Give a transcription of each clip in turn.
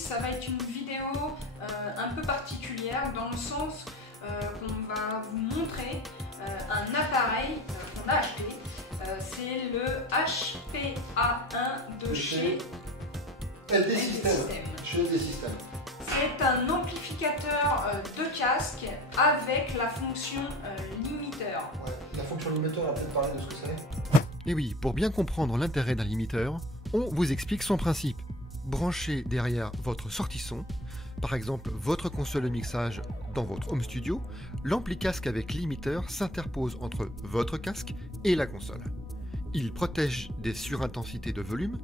ça va être une vidéo un peu particulière dans le sens qu'on va vous montrer un appareil qu'on a acheté. C'est le HPA1 de chez LD System. Chez LD System. C'est un amplificateur de casque avec la fonction limiteur. Ouais, la fonction limiteur, on va peut-être parler de ce que c'est. Et oui, pour bien comprendre l'intérêt d'un limiteur, on vous explique son principe. Branchez derrière votre sortie son, par exemple votre console de mixage dans votre home studio, l'ampli casque avec limiteur s'interpose entre votre casque et la console. Il protège des surintensités de volume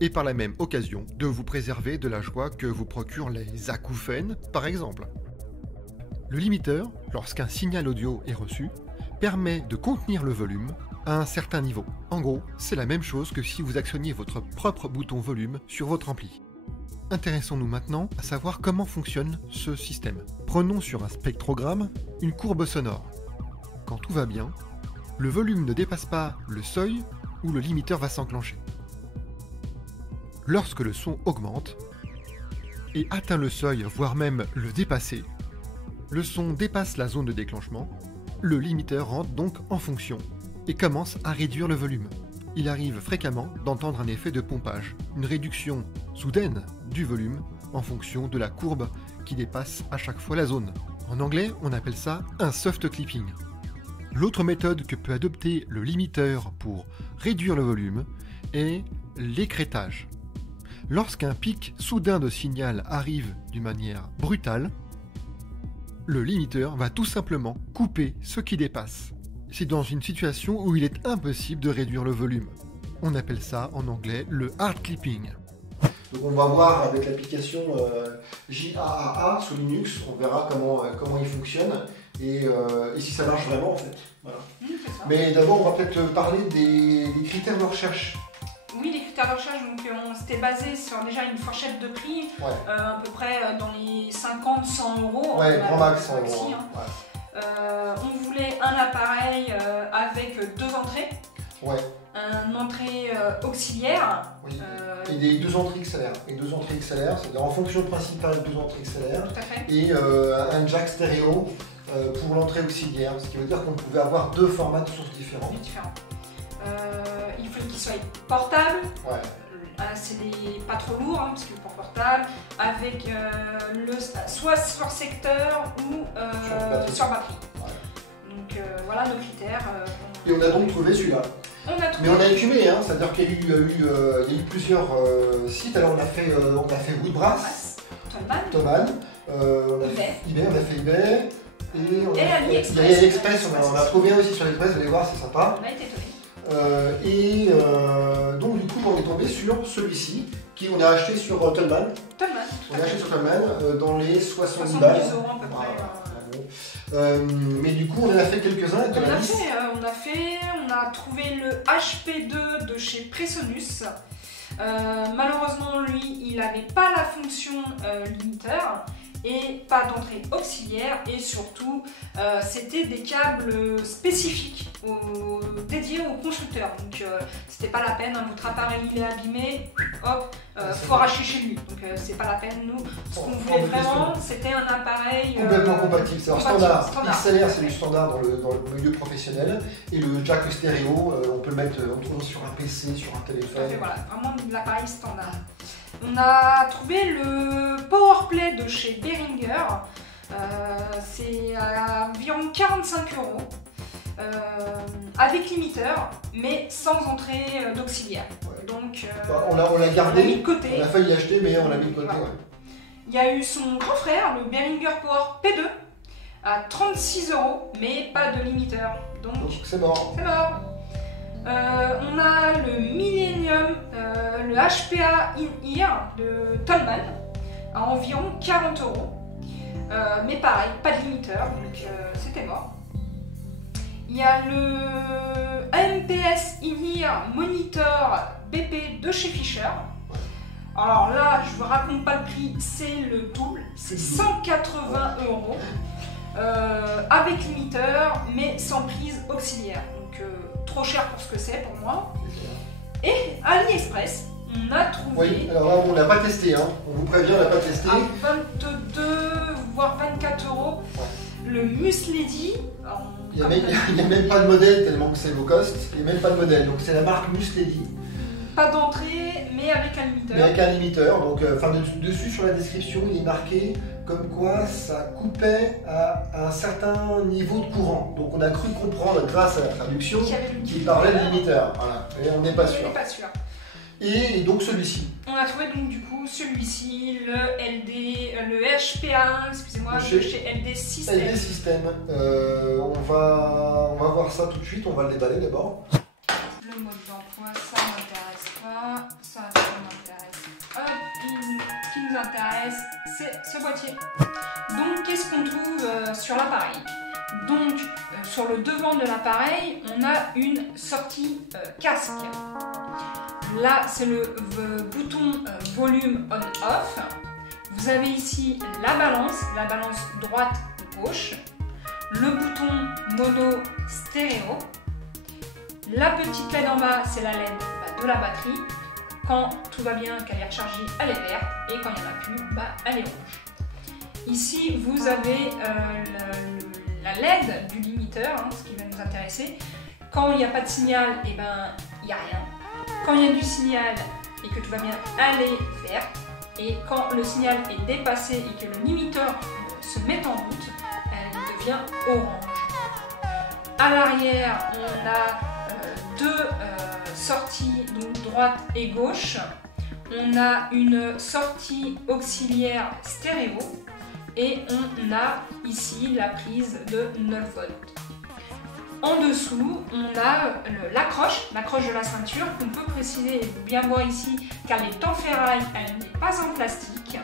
et par la même occasion de vous préserver de la joie que vous procurent les acouphènes par exemple. Le limiteur, lorsqu'un signal audio est reçu, permet de contenir le volume à un certain niveau. En gros, c'est la même chose que si vous actionniez votre propre bouton volume sur votre ampli. Intéressons-nous maintenant à savoir comment fonctionne ce système. Prenons sur un spectrogramme une courbe sonore. Quand tout va bien, le volume ne dépasse pas le seuil où le limiteur va s'enclencher. Lorsque le son augmente et atteint le seuil, voire même le dépasser, le son dépasse la zone de déclenchement, le limiteur rentre donc en fonction et commence à réduire le volume. Il arrive fréquemment d'entendre un effet de pompage, une réduction soudaine du volume en fonction de la courbe qui dépasse à chaque fois la zone. En anglais, on appelle ça un soft clipping. L'autre méthode que peut adopter le limiteur pour réduire le volume est l'écrêtage. Lorsqu'un pic soudain de signal arrive d'une manière brutale, le limiteur va tout simplement couper ce qui dépasse. C'est dans une situation où il est impossible de réduire le volume. On appelle ça en anglais le hard clipping. Donc on va voir avec l'application JAAA sous Linux, on verra comment il fonctionne et si ça marche vraiment en fait. Voilà. Mais d'abord on va peut-être parler des critères de recherche. Oui, les critères de recherche, donc on s'était basé sur déjà une fourchette de prix, à peu près dans les 50-100 euros. Ouais, grand max 100 euros. Hein. On voulait un appareil avec deux entrées, une entrée auxiliaire et des deux entrées XLR. Et deux entrées XLR, c'est-à-dire en fonction principale deux entrées XLR. Tout à fait. Et un jack stéréo pour l'entrée auxiliaire, ce qui veut dire qu'on pouvait avoir deux formats de sources différents. Il faut qu'il soit portable. C'est pas trop lourd, parce que pour portable, avec soit sur secteur ou sur batterie. Donc voilà nos critères. Et on a donc trouvé celui-là. Mais on a écumé, c'est-à-dire qu'il y a eu plusieurs sites. Alors on a fait Woodbrass, Thomann, on a fait eBay, et AliExpress. On a trouvé un aussi sur AliExpress, vous allez voir, c'est sympa. On a été étonnés. Donc du coup on est tombé sur celui-ci qu'on a acheté sur Thomann. On a acheté sur Thomann dans les 70 balles. 70 euros à peu près. Mais du coup on en a fait quelques-uns. On a trouvé le HP2 de chez Presonus. Malheureusement lui il n'avait pas la fonction limiteur et pas d'entrée auxiliaire et surtout c'était des câbles spécifiques dédiés aux constructeurs, donc c'était pas la peine, votre appareil il est abîmé, hop, faut arracher chez lui, donc c'est pas la peine. Nous ce qu'on voulait vraiment c'était un appareil complètement compatible, c'est un standard. XLR c'est du standard dans le milieu professionnel et le jack stéréo on peut le mettre sur un PC, sur un téléphone. Voilà, vraiment l'appareil standard. On a trouvé le Powerplay de chez Behringer, c'est à environ 45 euros, avec limiteur, mais sans entrée d'auxiliaire. Donc on l'a gardé, mis de côté. On a failli l'acheter mais on l'a mis de côté. Il y a eu son grand frère, le Behringer Power P2, à 36 euros, mais pas de limiteur. Donc c'est mort. C'est mort. On a le Millennium, le HPA In-Ear de Thomann à environ 40 euros. Mais pareil, pas de limiteur, donc c'était mort. Il y a le AMPS In-Ear Monitor BP de chez Fisher. Alors là, je vous raconte pas le prix, c'est le double, c'est 180 euros. Avec limiteur, mais sans prise auxiliaire. Donc trop cher pour ce que c'est pour moi. Et AliExpress, on a trouvé... Oui, alors là, on l'a pas testé, hein. On vous prévient, on l'a pas testé. À 22, voire 24 €, le Muslady. Il n'y a même pas de modèle, tellement que c'est low cost. Il n'y a même pas de modèle, donc c'est la marque Muslady. Pas d'entrée, mais avec un limiteur. Mais avec un limiteur, donc dessus sur la description, il est marqué comme quoi ça coupait à un certain niveau de courant. Donc on a cru comprendre grâce à la traduction qu'il parlait de limiteur. Voilà. Et on n'est pas sûr. Et donc celui-ci. On a trouvé donc du coup celui-ci, le HPA, excusez-moi, chez LD System. LD System. On va voir ça tout de suite, on va le déballer d'abord. Le mode d'emploi, ça m'intéresse pas, ça m'intéresse. Ce qui nous intéresse, c'est ce boîtier. Donc qu'est-ce qu'on trouve sur l'appareil? Donc sur le devant de l'appareil, on a une sortie casque. Là, c'est le bouton volume on-off. Vous avez ici la balance droite-gauche, le bouton mono stéréo. La petite LED en bas, c'est la LED de la batterie. Quand tout va bien, qu'elle est rechargée, elle est verte. Et quand il n'y en a plus, elle est rouge. Ici, vous avez la LED du limiteur, ce qui va nous intéresser. Quand il n'y a pas de signal, il n'y a rien. Quand il y a du signal et que tout va bien, elle est verte. Et quand le signal est dépassé et que le limiteur se met en route, elle devient orange. À l'arrière, on a deux sorties, donc droite et gauche. On a une sortie auxiliaire stéréo et on a ici la prise de 9 volts. En dessous, on a l'accroche de la ceinture qu'on peut préciser et bien voir ici qu'elle est en ferraille, elle n'est pas en plastique.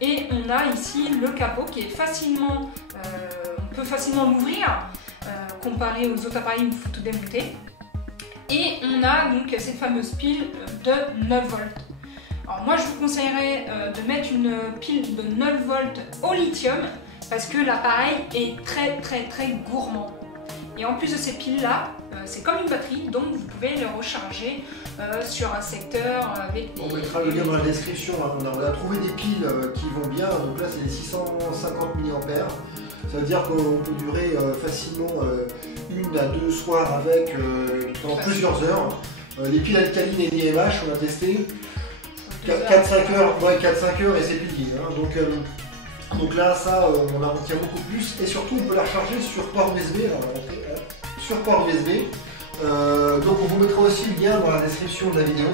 Et on a ici le capot qui est facilement, on peut facilement l'ouvrir comparé aux autres appareils où il faut tout démonter. Et on a donc cette fameuse pile de 9 volts. Alors moi je vous conseillerais de mettre une pile de 9 volts au lithium parce que l'appareil est très gourmand. Et en plus de ces piles là, c'est comme une batterie, donc vous pouvez les recharger sur un secteur avec des... On mettra le lien dans la description, on a trouvé des piles qui vont bien, donc là c'est les 650 mAh. Ça veut dire qu'on peut durer facilement 1 à 2 soirs avec pendant plusieurs heures. Les piles alcalines et l'IMH, on a testé 4-5 heures et c'est plié. Donc là, ça, on la retient beaucoup plus. Et surtout, on peut la recharger sur port USB. Sur port USB. Donc on vous mettra aussi le lien dans la description de la vidéo.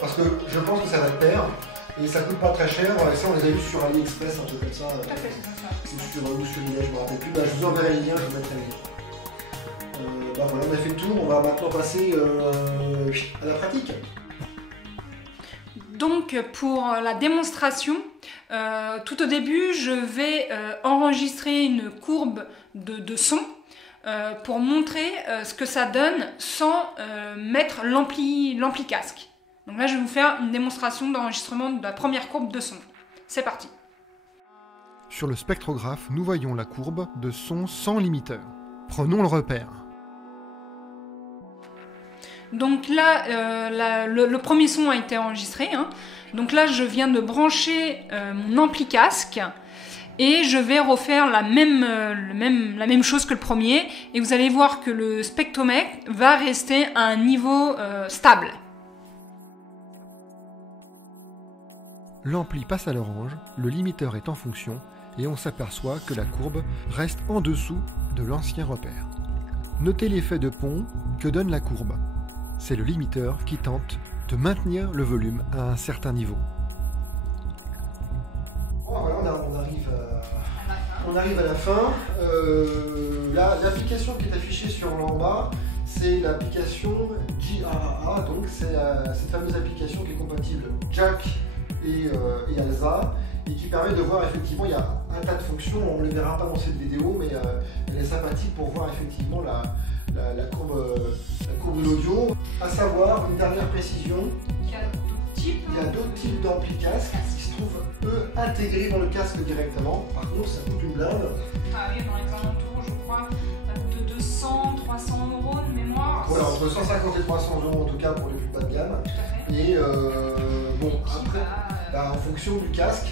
Parce que je pense que ça va te plaire. Et ça coûte pas très cher. Et ça, on les a vus sur AliExpress, un truc comme ça. Sur eBay, je me rappelle plus. Je vous enverrai les liens, je vous mettrai les liens. Voilà, on a fait le tour. On va maintenant passer à la pratique. Donc pour la démonstration, tout au début, je vais enregistrer une courbe de son pour montrer ce que ça donne sans mettre l'ampli casque. Donc là, je vais vous faire une démonstration d'enregistrement de la première courbe de son. C'est parti. Sur le spectrographe, nous voyons la courbe de son sans limiteur. Prenons le repère. Donc là, le premier son a été enregistré. Donc là, je viens de brancher mon ampli casque et je vais refaire la même chose que le premier. Et vous allez voir que le spectromètre va rester à un niveau stable. L'ampli passe à l'orange, le limiteur est en fonction et on s'aperçoit que la courbe reste en dessous de l'ancien repère. Notez l'effet de pont que donne la courbe. C'est le limiteur qui tente de maintenir le volume à un certain niveau. Voilà, on arrive à la fin. L'application qui est affichée sur en bas, c'est l'application JAA, donc c'est cette fameuse application qui est compatible Jack et ALSA et qui permet de voir effectivement, il y a un tas de fonctions, on ne le verra pas dans cette vidéo, mais elle est sympathique pour voir effectivement la courbe de l'audio. À savoir, une dernière précision, il y a d'autres types d'ampli casque qui se trouvent eux intégrés dans le casque directement. Par contre, ça coûte une blinde. Ah oui, dans les alentours, je crois, de 200-300 € de mémoire. Voilà, entre 150 et 300 € en tout cas pour les plus bas de gamme. Tout à fait. Et bon, après, en fonction du casque,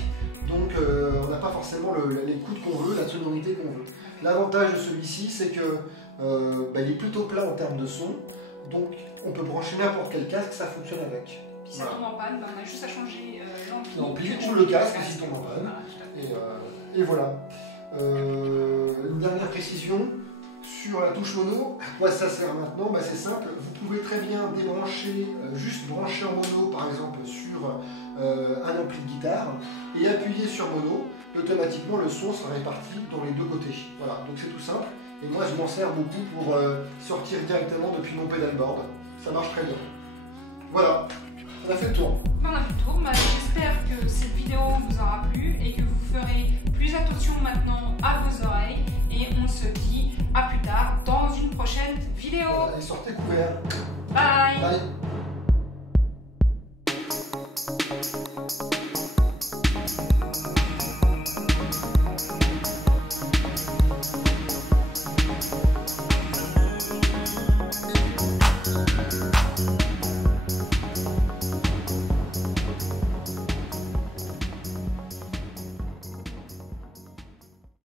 donc on n'a pas forcément l'écoute qu'on veut, la sonorité qu'on veut. L'avantage de celui-ci, c'est que il est plutôt plat en termes de son, donc on peut brancher n'importe quel casque, ça fonctionne avec. Si ça tombe en panne, on a juste à changer l'ampli. L'ampli ou le casque s'il tombe en panne. Et voilà. Une dernière précision sur la touche mono. À quoi ça sert maintenant? C'est simple. Vous pouvez très bien débrancher, juste brancher en mono par exemple sur un ampli de guitare et appuyer sur mono. Automatiquement le son sera réparti dans les deux côtés. Voilà, donc c'est tout simple. Et moi je m'en sers beaucoup pour sortir directement depuis mon pedalboard. Ça marche très bien. Voilà, on a fait le tour. On a fait le tour. J'espère que cette vidéo vous aura plu et que vous ferez plus attention maintenant à vos oreilles. Et on se dit à plus tard dans une prochaine vidéo. Voilà, et sortez couverts. Bye. Bye.